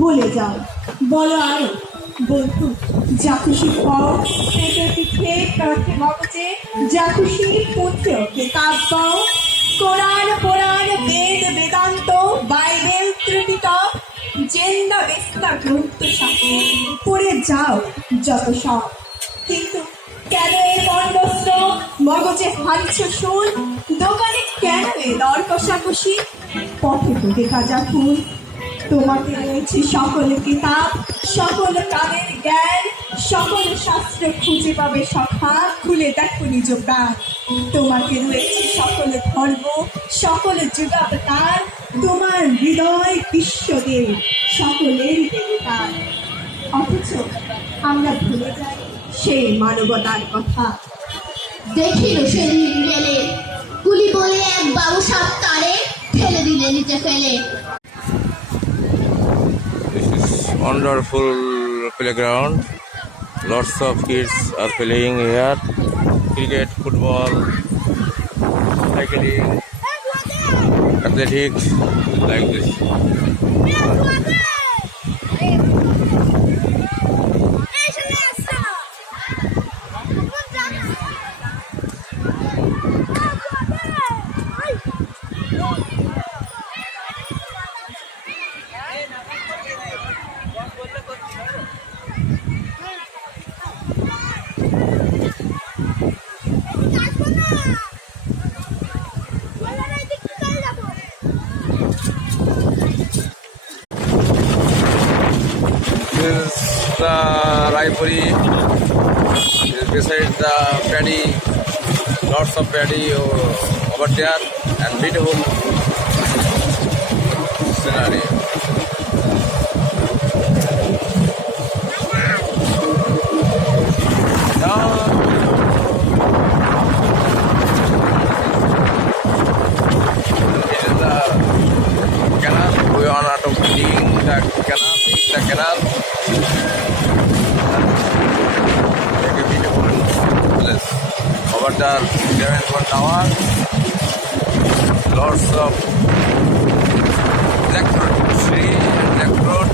বলে যাও, বলো আরো। বন্ধু, যা খুশি খাও, পেটে পিঠে কাঠে মগজে, যা খুশি পুঁথে ওকে কাব্য, কোরআন পুরাণ বেদ বেদান্ত বাইবেল ত্রিপিটক জেন্দা বেস্তা গ্রন্থ সাথে পড়ে যাও যত সব। কিন্তু কেন এ মন্ডস্ত মগজে হারিছ শুন, দোকানে কেন এ দর কষাকষি, পথে পথে কাজা ফুল। তোমাকে রয়েছে সকল কিতাব, সকল কালের জ্ঞান, সকল শাস্ত্র খুঁজে পাবে সখা, খুলে দেখো নিজ প্রাণ। তোমাকে রয়েছে সকল ধর্ম, সকল যুগাবতার, তোমার হৃদয় বিশ্বদেব, সকলের দেবতার। অথচ আমরা ভুলে যাই সেই মানবতার কথা। দেখিল সেদিন গেলে কুলি বলে এক বাবু সাপ তারে ঠেলে দিলে নিচে ফেলে। Wonderful playground. Lots of kids are playing here. Cricket, football, cycling, athletics, like this. This is the Raipuri. Beside the paddy, lots of paddy over there, and beautiful scenario. Now, this is the canal. We are not digging the canal, Make a beautiful place. Over there, 7 tower. Lots of black road, tree and black road.